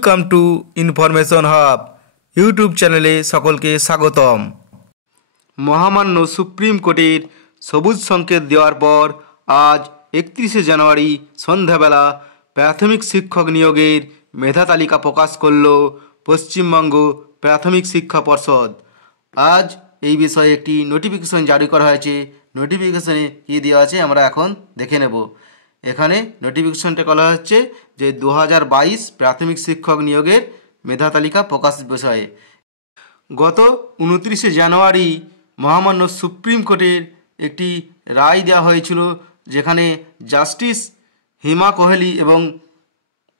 Welcome to information hub YouTube চ্যানেলে সকলকে স্বাগতম। মহামান্য সুপ্রিম কোর্টের সবুজ সংকেত দেওয়ার পর আজ 31শে জানুয়ারি সন্ধ্যাবেলা প্রাথমিক শিক্ষক নিয়োগের মেধা তালিকা প্রকাশ করল পশ্চিমবঙ্গ প্রাথমিক শিক্ষা পর্ষদ। আজ এই বিষয়ে একটি নোটিফিকেশন জারি করা হয়েছে। নোটিফিকেশনে কী দেওয়া আছে আমরা এখন দেখে নেব। এখানে নোটিফিকেশনটা বলা হচ্ছে যে 2022 প্রাথমিক শিক্ষক নিয়োগের মেধা তালিকা প্রকাশ বিষয়ে গত 29শে জানুয়ারি মহামান্য সুপ্রিম কোর্টের একটি রায় দেওয়া হয়েছিল, যেখানে জাস্টিস হিমা কোহলি এবং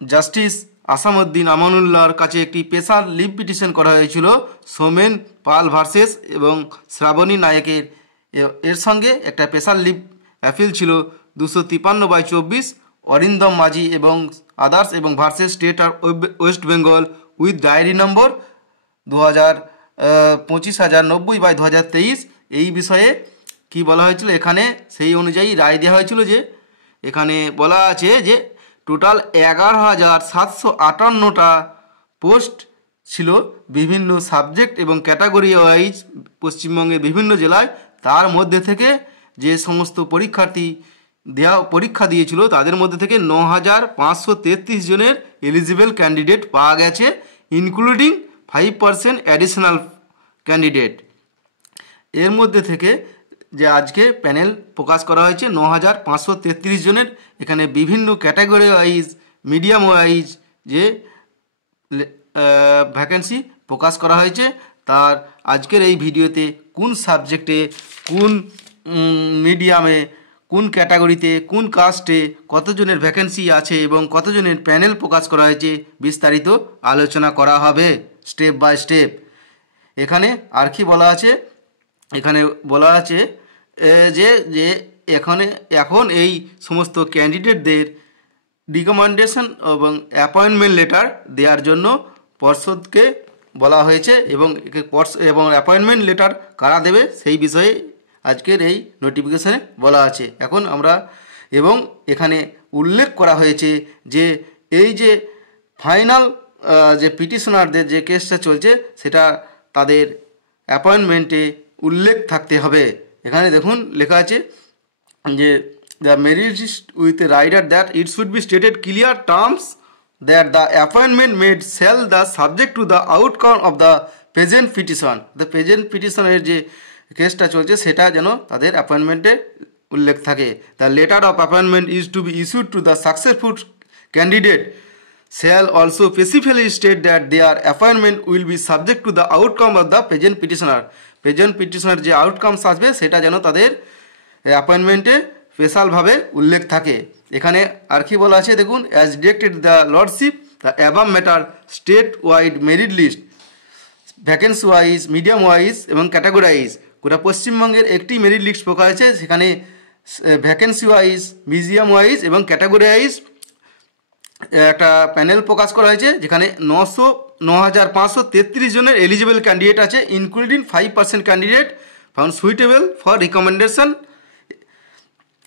জাস্টিস আসামউদ্দিন আমানুল্লাহর কাছে একটি স্পেশাল লিভ পিটিশন করা হয়েছিল সোমেন পাল ভার্সেস এবং শ্রাবণী নায়কের। এর সঙ্গে একটা স্পেশাল লিভ অ্যাপিল ছিল 253/24 অরিন্দম মাঝি এবং আদার্স এবং versus state of West Bengal with diary number 25,090/2023। এই বিষয়ে কি বলা হয়েছিল এখানে সেই অনুযায়ী রায় দেওয়া হয়েছিল, যে এখানে বলা আছে যে টোটাল 11,758টা পোস্ট ছিল বিভিন্ন সাবজেক্ট এবং ক্যাটাগরি ওয়াইজ পশ্চিমবঙ্গের বিভিন্ন জেলায়। তার মধ্যে থেকে যে সমস্ত পরীক্ষা দিয়েছিল তাদের মধ্যে থেকে 9,533 জনের এলিজিবল ক্যান্ডিডেট পাওয়া গেছে, ইনক্লুডিং 5% অ্যাডিশনাল ক্যান্ডিডেট। এর মধ্যে থেকে যে আজকে প্যানেল প্রকাশ করা হয়েছে 9,533 জনের। এখানে বিভিন্ন ক্যাটাগরি ওয়াইজ মিডিয়াম ওয়াইজ যে ভ্যাকেন্সি প্রকাশ করা হয়েছে। তার আজকের এই ভিডিওতে কোন সাবজেক্টে, কোন মিডিয়ামে, কোন ক্যাটাগরিতে, কোন কাস্টে কতজনের ভ্যাকেন্সি আছে এবং কতজনের প্যানেল প্রকাশ করা হয়েছে বিস্তারিত আলোচনা করা হবে স্টেপ বাই স্টেপ। এখানে আর কি বলা আছে, এখানে বলা আছে যে এখন এই সমস্ত ক্যান্ডিডেটদের রিকমেন্ডেশন এবং অ্যাপয়েন্টমেন্ট লেটার দেওয়ার জন্য পর্ষদকে বলা হয়েছে এবং অ্যাপয়েন্টমেন্ট লেটার কারা দেবে সেই বিষয়ে আজকের এই নোটিফিকেশানে বলা আছে। এখন আমরা এবং এখানে উল্লেখ করা হয়েছে যে এই যে ফাইনাল যে পিটিশনারদের যে কেসটা চলছে সেটা তাদের অ্যাপয়েন্টমেন্টে উল্লেখ থাকতে হবে। এখানে দেখুন লেখা আছে যে the merit list with a rider that it should be stated clear terms that the appointment made shall the subject to the outcome of the present petition. The present পিটিশনের যে কেসটা চলছে সেটা যেন তাদের অ্যাপয়েন্টমেন্টে উল্লেখ থাকে। The letter of appointment is to be issued to the successful candidate shall also specifically state that their appointment will be subject to the outcome of the present petitioner. Present পিটিশনের যে আউটকামস আসবে সেটা যেন তাদের অ্যাপয়েন্টমেন্টে স্পেশালভাবে উল্লেখ থাকে। এখানে আর কি বলা আছে দেখুন, as directed the lordship the above matter state wide merit list vacancy wise, medium wise এবং ক্যাটাগরাইজ। গোটা পশ্চিমবঙ্গের একটি মেরিট লিস্ট প্রকাশ হয়েছে, সেখানে ভ্যাকেন্সি ওয়াইজ, মিডিয়াম ওয়াইজ এবং ক্যাটাগরি ওয়াইজ একটা প্যানেল প্রকাশ করা হয়েছে, যেখানে 9,533 জনের এলিজিবল ক্যান্ডিডেট আছে, including 5% candidate found suitable for recommendation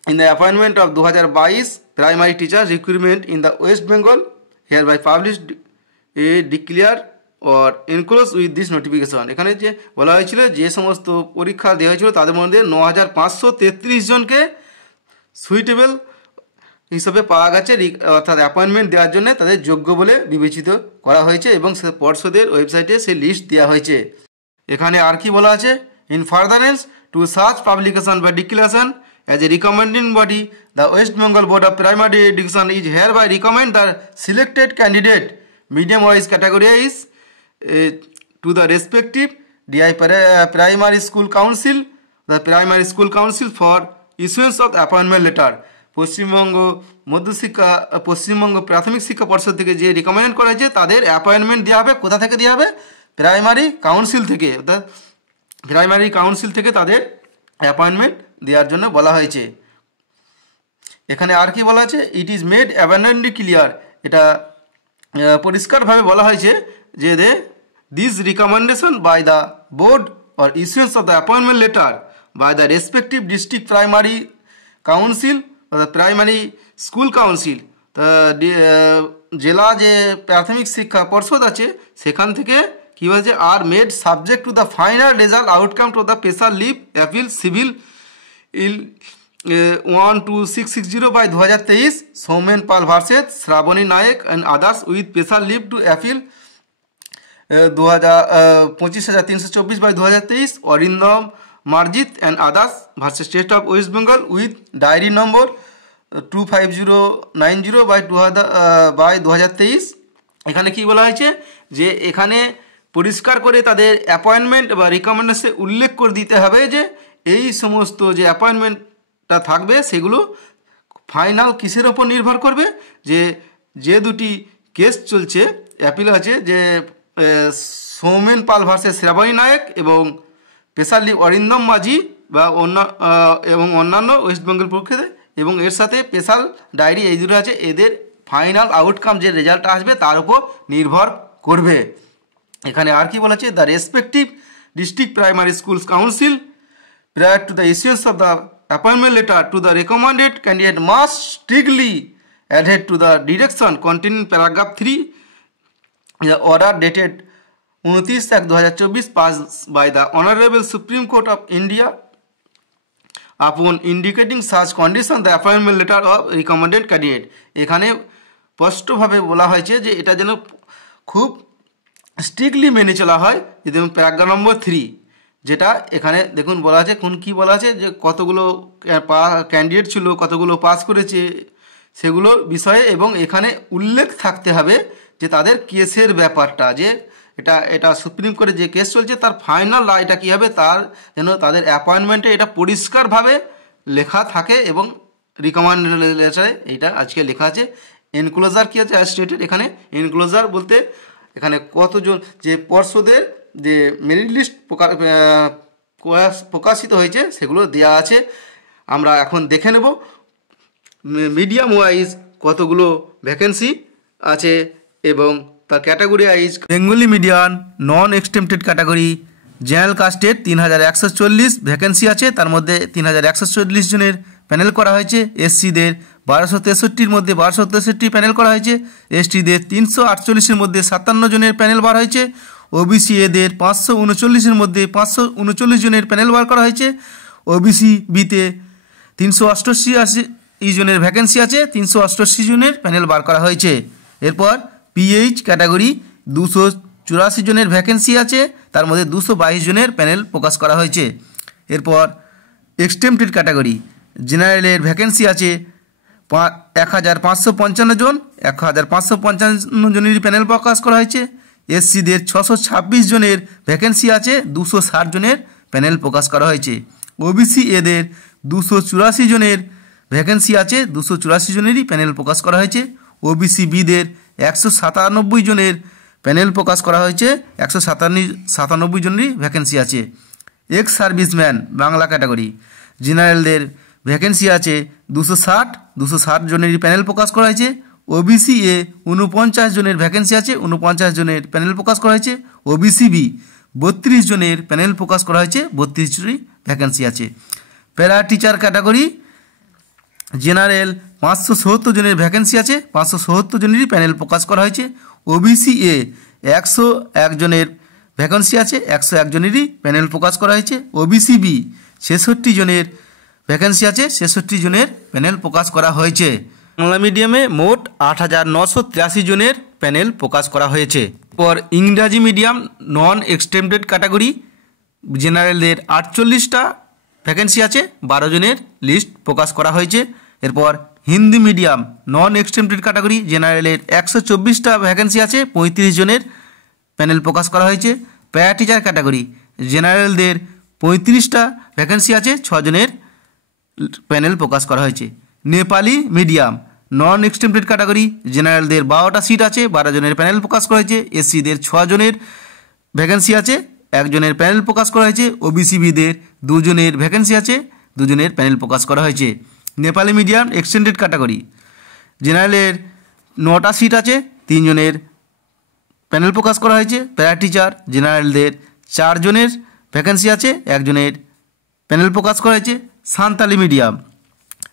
in the appointment of 2022 primary teacher recruitment in the West Bengal hereby published A declare or enclose with this notification. এখানে যে বলা হয়েছিল যে সমস্ত পরীক্ষা দেওয়া হয়েছিল তাদের মধ্যে 9,533 জনকে সুইটেবল হিসাবে পাওয়া গেছে, অর্থাৎ অ্যাপয়েন্টমেন্ট দেওয়ার জন্য তাদের যোগ্য বলে বিবেচিত করা হয়েছে এবং পর্ষদের ওয়েবসাইটে সেই লিস্ট দেওয়া হয়েছে। এখানে আর কি বলা আছে, in furtherance to such publication বা declaration as a recommending body the West Bengal board of primary education is hereby recommend the selected candidate medium wise category wise to the respective DI primary school council the primary school council for issuance of appointment letter. Paschimbanga Prathamik Shiksha পর্ষদ থেকে যে recommend করা হয়েছে তাদের appointment দেওয়া হবে। কোথা থেকে দেওয়া হবে? প্রাইমারি কাউন্সিল থেকে, অর্থাৎ প্রাইমারি কাউন্সিল থেকে তাদের অ্যাপয়েন্টমেন্ট দেওয়ার জন্য বলা হয়েছে। এখানে আর কি বলা আছে, it is made abundantly clear, এটা পরিষ্কারভাবে বলা হয়েছে যে this recommendation by the board or issuance of the appointment letter by the respective district primary council or the primary school council তা জেলা যে প্রাথমিক শিক্ষা পর্ষদ আছে সেখান থেকে কী বলছে আর made subject to the final result outcome to the special leave appeal civil 12660/2023 Soumen Pal versus Shrabani Nayek and others with special leave to appeal 25,324/2023 Arindam Marjit and others versus state of West Bengal with diary number 25090/2023। এখানে কি বলা হয়েছে যে এখানে পরিষ্কার করে তাদের appointment বা রিকমেন্ডেশনে উল্লেখ করে দিতে হবে যে এই সমস্ত যে অ্যাপয়েন্টমেন্টটা থাকবে সেগুলো ফাইনাল কিসের ওপর নির্ভর করবে, যে দুটি কেস চলছে অ্যাপিল আছে যে সৌমেন পাল ভার্সেস শ্রাবণী নায়েক এবং স্পেশাল লিভ অরিন্দম মাঝি বা অন্যান্য ওয়েস্ট বেঙ্গল পক্ষে এবং এর সাথে স্পেশাল ডায়েরি এই দুটো আছে, এদের ফাইনাল আউটকাম যে রেজাল্টটা আসবে তার উপর নির্ভর করবে। এখানে আর কি বলেছে, the respective district primary schools council prior to the issuance of the appointment letter to the recommended candidate must strictly adhere to the direction contained in paragraph 3 the order dated 29/2024 passed by the Honorable Supreme Court of India upon indicating such condition the appointment letter of recommended candidate। এখানে স্পষ্টভাবে বলা হয়েছে যে এটা যেন খুব strictly মেনে চলা হয়। যদি প্যারাগ্রাফ নম্বর 3 যেটা এখানে দেখুন বলা আছে, কি বলা আছে যে কতগুলো ক্যান্ডিডেট ছিল, কতগুলো পাস করেছে সেগুলোর বিষয়ে, এবং এখানে উল্লেখ থাকতে হবে যে তাদের কেসের ব্যাপারটা, যে এটা সুপ্রিম কোর্টে যে কেস চলছে তার ফাইনাল রায়টা কী হবে, তার যেন তাদের অ্যাপয়েন্টমেন্টে এটা পরিষ্কারভাবে লেখা থাকে এবং রিকমেন্ড লেটারে এইটা আজকে লেখা আছে। এনক্লোজার কী আছে স্টেটেড, এখানে এনক্লোজার বলতে এখানে কতজন যে পর্ষদের যে মেরিট লিস্ট প্রকাশিত হয়েছে সেগুলো দেয়া আছে। আমরা এখন দেখে নেব মিডিয়াম ওয়াইজ কতগুলো ভ্যাকেন্সি আছে এবং তার ক্যাটাগরি ওয়াইজ। বেঙ্গলি মিডিয়াম নন এক্সটেম্পটেড ক্যাটাগরি জেনারেল কাস্টের 3140 ভ্যাকেন্সি আছে, তার মধ্যে 3140 জনের প্যানেল করা হয়েছে। এসসিদের 1263-র মধ্যে 1263 প্যানেল করা হয়েছে। এসটিদের 348-এর মধ্যে 57 জনের প্যানেল বার হয়েছে। ওবিসি এদের 539-এর মধ্যে 539 জনের প্যানেল বার করা হয়েছে। ওবিসি বিতে 388 জনের ভ্যাকেন্সি আছে, 388 জনের প্যানেল বার করা হয়েছে। এরপর পিএইচ ক্যাটাগরি 284 জনের ভ্যাকেন্সি আছে, তার মধ্যে 222 জনের প্যানেল প্রকাশ করা হয়েছে। এরপর এক্সটেম্পটেড ক্যাটাগরি জেনারেলের ভ্যাকেন্সি আছে 1555 জন, 1555 জনেরই প্যানেল প্রকাশ করা হয়েছে। এসসিদের 626 জনের ভ্যাকেন্সি আছে, 260 জনের প্যানেল প্রকাশ করা হয়েছে। ওবিসি এদের 284 জনের ভ্যাকেন্সি আছে, 284 জনেরই প্যানেল প্রকাশ করা হয়েছে। ওবিসি বিদের 197 জনের প্যানেল প্রকাশ করা হয়েছে, 197 জনেরই ভ্যাকেন্সি আছে। এক্স সার্ভিসম্যান বাংলা ক্যাটাগরি জেনারেলদের ভ্যাকেন্সি আছে 260 জনেরই প্যানেল প্রকাশ করা হয়েছে। ওবিসি এ 49 জনের ভ্যাকেন্সি আছে, 49 জনের প্যানেল প্রকাশ করা হয়েছে। ওবিসি বি 32 জনের প্যানেল প্রকাশ করা হয়েছে, 32 জনেরই ভ্যাকেন্সি আছে। প্যারা টিচার ক্যাটাগরি জেনারেল 570 জনের ভ্যাকেন্সি আছে, 570 জনেরই প্যানেল প্রকাশ করা হয়েছে। ওবিসি এ 101 জনের ভ্যাকেন্সি আছে, 101 জনেরই প্যানেল প্রকাশ করা হয়েছে। ওবিসি বি 66 জনের ভ্যাকেন্সি আছে, 66 জনের প্যানেল প্রকাশ করা হয়েছে। বাংলা মিডিয়ামে মোট 8983 জনের প্যানেল প্রকাশ করা হয়েছে। পর ইংরাজি মিডিয়াম নন এক্সটেম্পটেড ক্যাটাগরি জেনারেলদের 48টা ভ্যাকেন্সি আছে, 12 জনের লিস্ট প্রকাশ করা হয়েছে। এরপর হিন্দি মিডিয়াম নন এক্সটেম্পটেড ক্যাটাগরি জেনারেলের 124টা ভ্যাকেন্সি আছে, 35 জনের প্যানেল প্রকাশ করা হয়েছে। প্যারা টিচার ক্যাটাগরি জেনারেলদের 35টা ভ্যাকেন্সি আছে, 6 জনের প্যানেল প্রকাশ করা হয়েছে। নেপালি মিডিয়াম নন এক্সটেম্পটেড ক্যাটাগরি জেনারেলদের 12টা সিট আছে, 12 জনের প্যানেল প্রকাশ করা হয়েছে। এসসিদের 6 জনের ভ্যাকেন্সি আছে, 1 জনের প্যানেল প্রকাশ করা হয়েছে। ওবিসিবিদের 2 জনের ভ্যাকেন্সি আছে, 2 জনের প্যানেল প্রকাশ করা হয়েছে। নেপালি মিডিয়াম এক্সটেন্ডেড ক্যাটাগরি জেনারেলের 9টা সিট আছে, 3 জনের প্যানেল প্রকাশ করা হয়েছে। প্যারা টিচার জেনারেলদের 4 জনের ভ্যাকেন্সি আছে, 1 জনের প্যানেল প্রকাশ করা হয়েছে। সান্তালি মিডিয়াম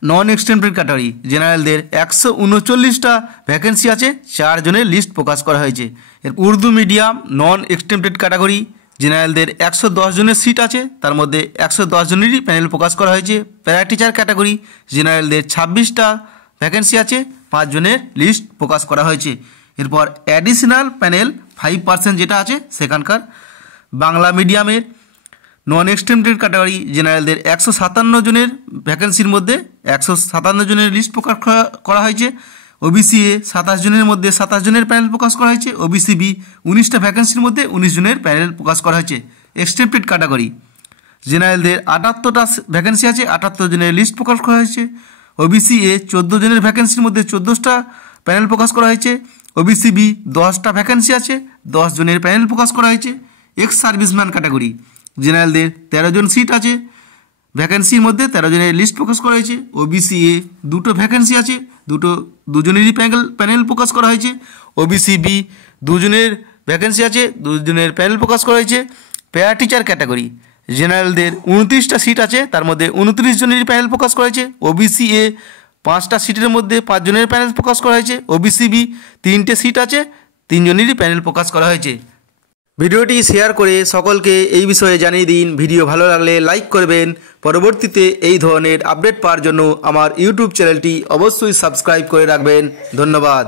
নন এক্সটেম্পটেড ক্যাটাগরি জেনারেলদের 139টা ভ্যাকেন্সি আছে, 4 জনের লিস্ট প্রকাশ করা হয়েছে। এর উর্দু মিডিয়াম নন এক্সটেম্পটেড ক্যাটাগরি জেনারেলদের 110 জনের সিট আছে, তার মধ্যে 110 জনেরই প্যানেল প্রকাশ করা হয়েছে। প্যারা টিচার ক্যাটাগরি জেনারেলদের 26টা ভ্যাকেন্সি আছে, 5 জনের লিস্ট প্রকাশ করা হয়েছে। এরপর অ্যাডিশনাল প্যানেল 5% যেটা আছে সেখানকার বাংলা মিডিয়ামের নন এক্সটেম্পটেড ক্যাটাগরি জেনারেলদের 157 জনের ভ্যাকেন্সির মধ্যে 157 জনের লিস্ট প্রকাশ করা হয়েছে। ওবিসি এ 27 জনের মধ্যে 27 জনের প্যানেল প্রকাশ করা হয়েছে। ওবিসি বি 19টা ভ্যাকেন্সির মধ্যে 19 জনের প্যানেল প্রকাশ করা হয়েছে। এক্সটেম্পটেড ক্যাটাগরি জেনারেলদের 78টা ভ্যাকেন্সি আছে, 78 জনের লিস্ট প্রকাশ করা হয়েছে। ওবিসি এ 14 জনের ভ্যাকেন্সির মধ্যে 14টা প্যানেল প্রকাশ করা হয়েছে। ওবিসি বি 10টা ভ্যাকেন্সি আছে, 10 জনের প্যানেল প্রকাশ করা হয়েছে। এক্স সার্ভিসম্যান ক্যাটাগরি জেনারেলদের 13 জন সিট আছে, ভ্যাকেন্সির মধ্যে 13 জনের লিস্ট প্রকাশ করা হয়েছে। ওবিসি এ 2টো ভ্যাকেন্সি আছে, দুজনেরই প্যানেল প্রকাশ করা হয়েছে। ওবিসি বি 2 জনের ভ্যাকেন্সি আছে, 2 জনের প্যানেল প্রকাশ করা হয়েছে। প্যারা টিচার ক্যাটাগরি জেনারেলদের 29টা সিট আছে, তার মধ্যে 29 জনেরই প্যানেল প্রকাশ করা হয়েছে। ওবিসি এ 5টা সিটের মধ্যে 5 জনের প্যানেল প্রকাশ করা হয়েছে। ওবিসি বি 3টে সিট আছে, 3 জনেরই প্যানেল প্রকাশ করা হয়েছে। ভিডিওটি শেয়ার করে সকলকে এই বিষয়ে জানিয়ে দিন। ভিডিও ভালো লাগলে লাইক করবেন। পরবর্তীতে এই ধরনের আপডেট পাওয়ার জন্য আমার ইউটিউব চ্যানেলটি অবশ্যই সাবস্ক্রাইব করে রাখবেন। ধন্যবাদ।